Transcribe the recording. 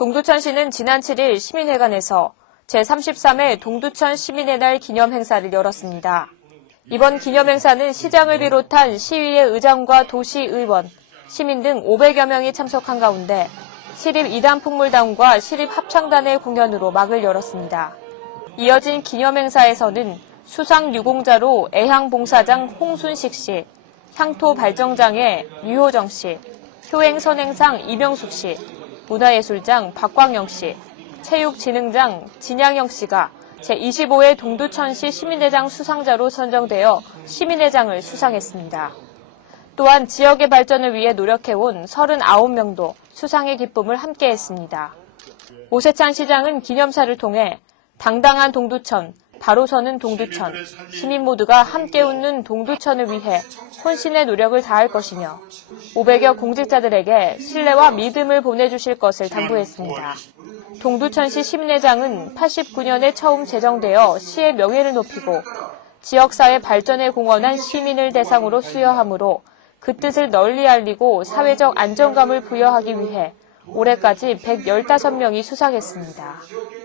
동두천시는 지난 7일 시민회관에서 제33회 동두천 시민의 날 기념 행사를 열었습니다. 이번 기념 행사는 시장을 비롯한 시의회 의장과 도시의원, 시민 등 500여 명이 참석한 가운데 시립 이단 풍물단과 시립 합창단의 공연으로 막을 열었습니다. 이어진 기념 행사에서는 수상 유공자로 애향봉사장 홍순식 씨, 향토 발정장의 유효정 씨, 효행 선행상 이명숙 씨, 문화예술장 박광영 씨, 체육진흥장 진양영 씨가 제25회 동두천시 시민회장 수상자로 선정되어 시민회장을 수상했습니다. 또한 지역의 발전을 위해 노력해온 39명도 수상의 기쁨을 함께했습니다. 오세찬 시장은 기념사를 통해 당당한 동두천, 바로 서는 동두천, 시민 모두가 함께 웃는 동두천을 위해 혼신의 노력을 다할 것이며 500여 공직자들에게 신뢰와 믿음을 보내주실 것을 당부했습니다. 동두천시 시민회장은 89년에 처음 제정되어 시의 명예를 높이고 지역사회 발전에 공헌한 시민을 대상으로 수여하므로 그 뜻을 널리 알리고 사회적 안정감을 부여하기 위해 올해까지 115명이 수상했습니다.